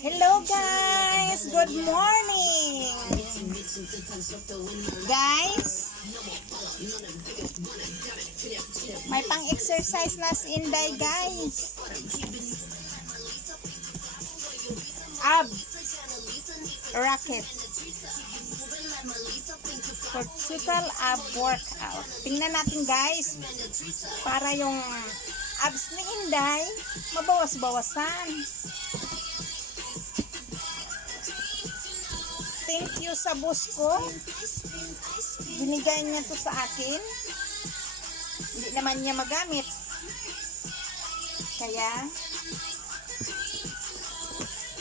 Hello guys! Good morning! Guys, may pang-exercise na si Inday guys. Ab racket. Vertical ab workout. Tingnan natin guys para yung abs ni Inday mabawas-bawasan. Thank you sa boss ko. Binigay niya to sa akin. Hindi naman niya magamit. Kaya,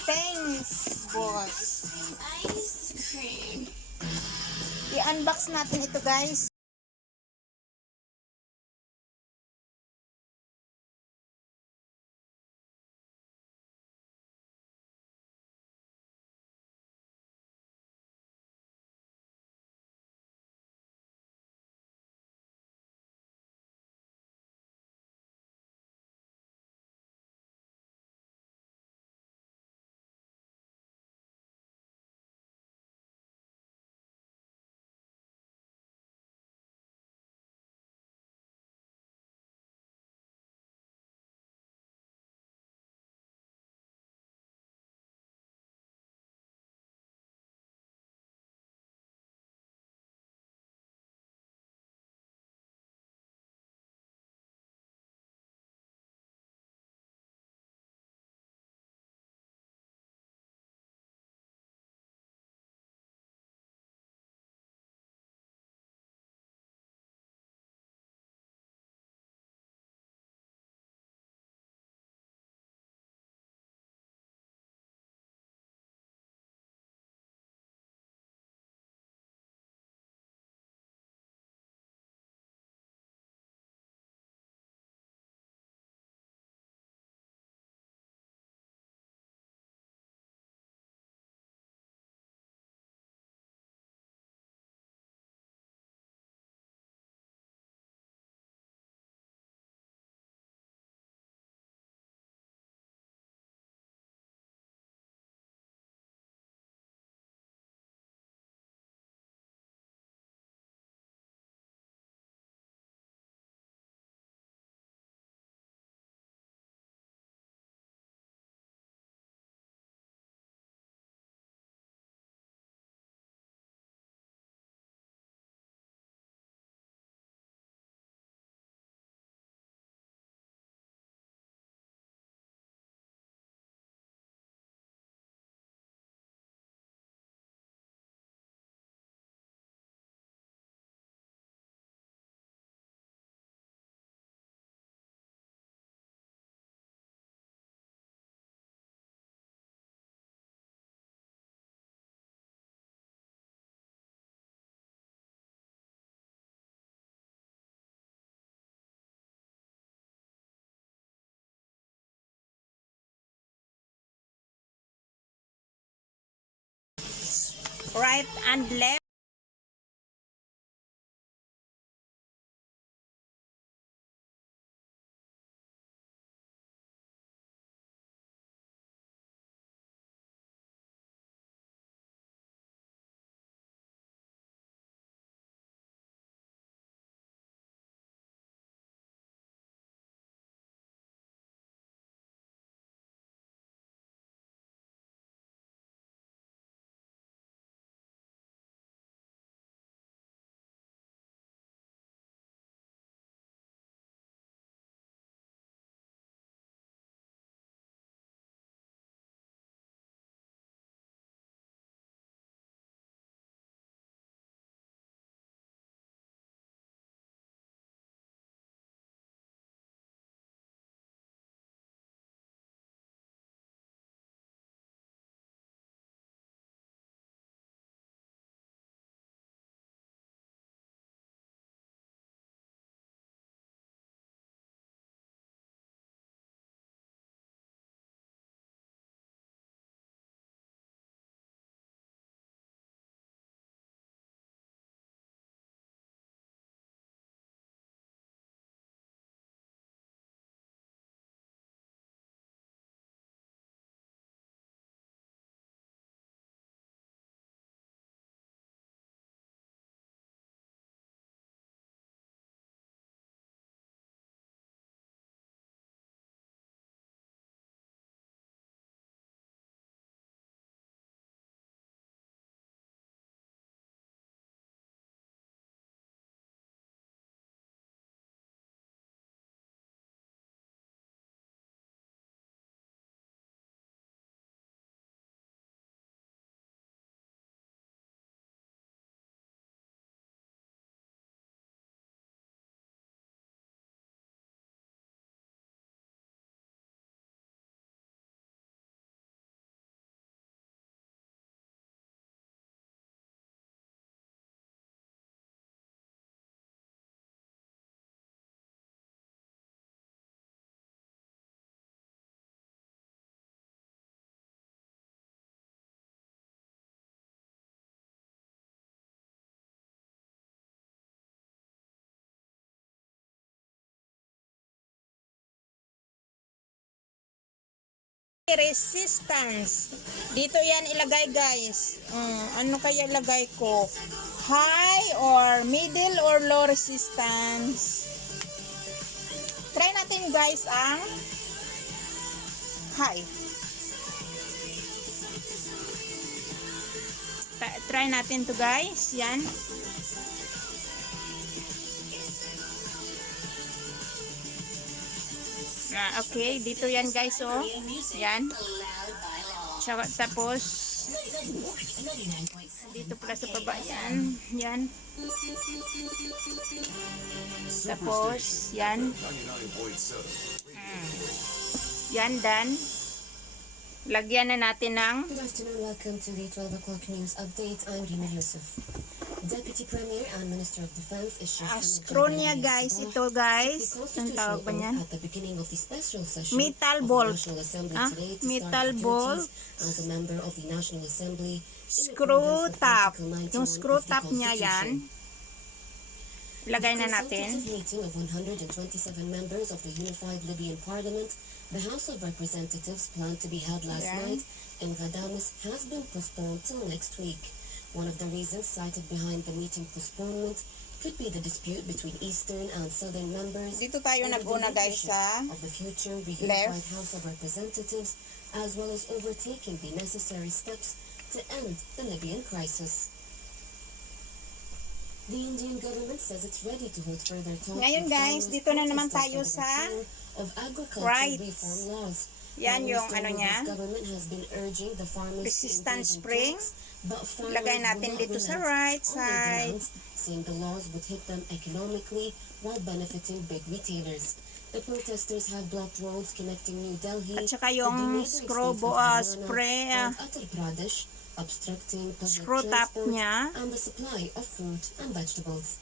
thanks, boss. I-unbox natin ito, guys. Right and left. Resistance. Dito yan ilagay guys. Ano kaya ilagay ko? High or middle or low resistance? Try natin guys ang high. Try natin to guys. Yan. Okay, dito yan guys, oh. Yan. Tapos dito pala sa baba yan. Yan. Tapos yan. Yan dan. Lagyan na natin ng Good afternoon, welcome to the 12 o'clock news update. I'm Rima Yusuf. Deputy Premier and Minister of Defense is Ascronia guys, ito guys. Ang tawag pa niyan? At the beginning of the special session metal of bolt. the National Assembly today to Metal start bolt. as a member of the National Assembly. Screw top. Yung screw top niya yan. Ilagay na natin. Meeting of 127 members of the Unified Libyan Parliament, the House of Representatives planned to be held last night in Ghadames has been postponed till next week. One of the reasons cited behind the meeting postponement could be the dispute between eastern and southern members. Dito tayo nag-una guys sa of the future reunified House of Representatives, as well as overtaking the necessary steps to end the Libyan crisis. The Indian government says it's ready to hold further talks. Ngayon guys, dito na naman tayo sa reform laws. Yan yung ano niya. Resistance spring. Lagay natin dito sa right side. Saying the laws would hit them economically while benefiting big retailers. The protesters have blocked roads connecting New Delhi at saka yung screw Pradesh, obstructing public screw top transport niya and the supply of fruit and vegetables.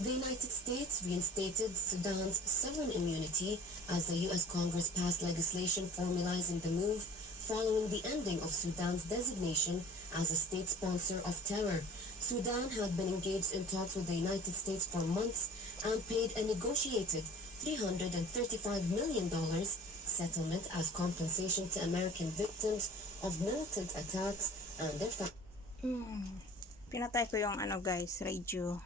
The United States reinstated Sudan's sovereign immunity as the U.S. Congress passed legislation formalizing the move following the ending of Sudan's designation as a state sponsor of terror. Sudan had been engaged in talks with the United States for months and paid a negotiated $335 million settlement as compensation to American victims of militant attacks and their families. Pinatay ko yung ano guys, radio.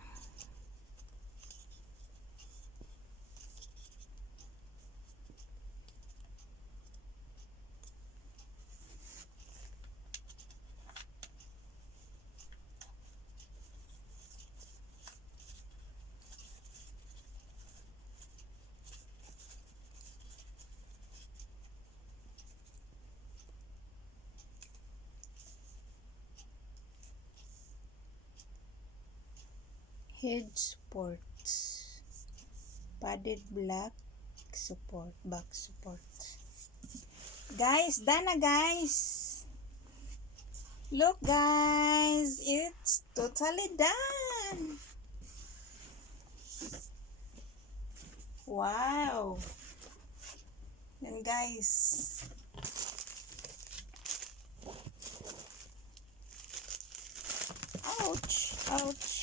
Head supports, padded black support, back support. Guys, done na guys. Look guys, it's totally done. Wow. Yan guys. Ouch, ouch.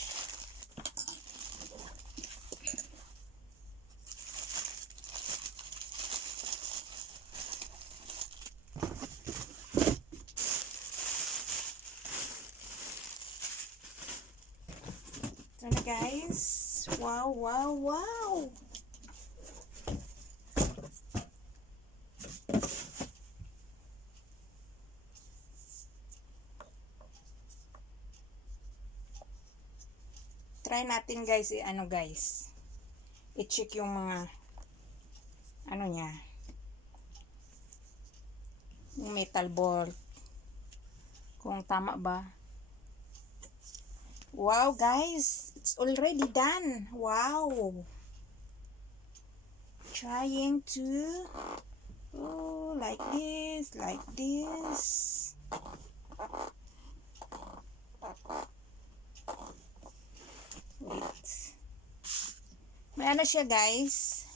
Ito na guys. Wow, wow, wow. Try natin guys, ano guys. I-check yung mga ano niya. Yung metal bolt. Kung tama ba. Wow guys, it's already done. Wow. Trying to like this, like this. Wait. May ano siya guys.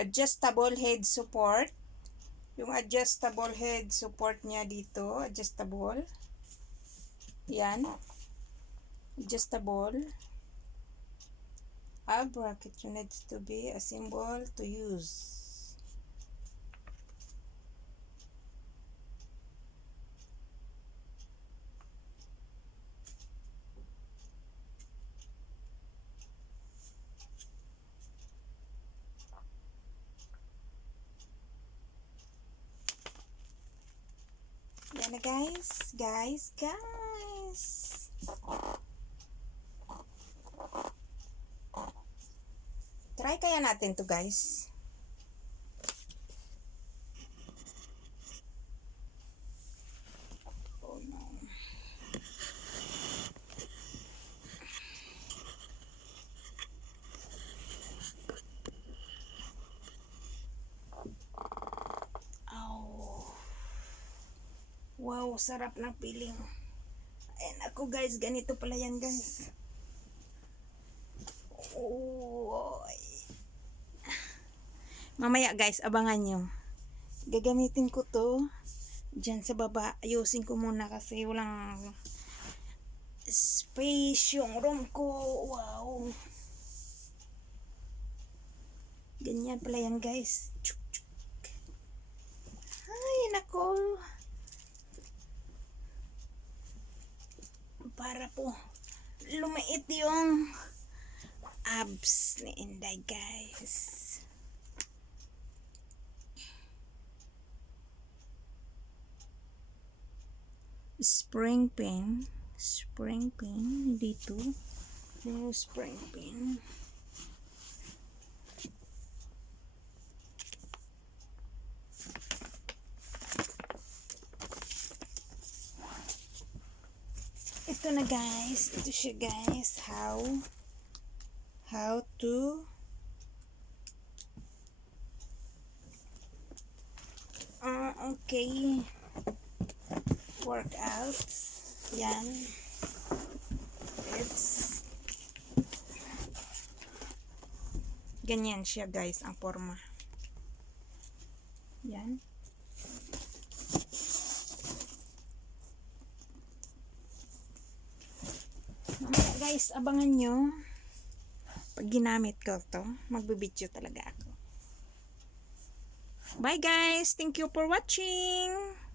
Adjustable head support. Yung adjustable head support niya dito, adjustable. Yan. Adjustable. A bracket needs to be a symbol to use. guys. Guys. Try kaya natin to guys. Oh no. Oh. Wow, sarap ng piling. Ayan ako guys, ganito pala yan guys. Oh. Mamaya guys, abangan nyo. Gagamitin ko to dyan sa baba. Ayusin ko muna kasi walang space yung room ko. Wow. Ganyan pala yan guys. Chuk, chuk. Ay, nako. Para po lumiit yung abs ni Inday guys. Spring pin dito. Yung spring pin. Ito na guys. Ito siya guys. How to okay. Workouts. Yan. It's ganyan siya guys ang forma. Yan. Mamaya guys, abangan nyo. Pag ginamit ko to, magbibideo talaga ako. Bye guys! Thank you for watching!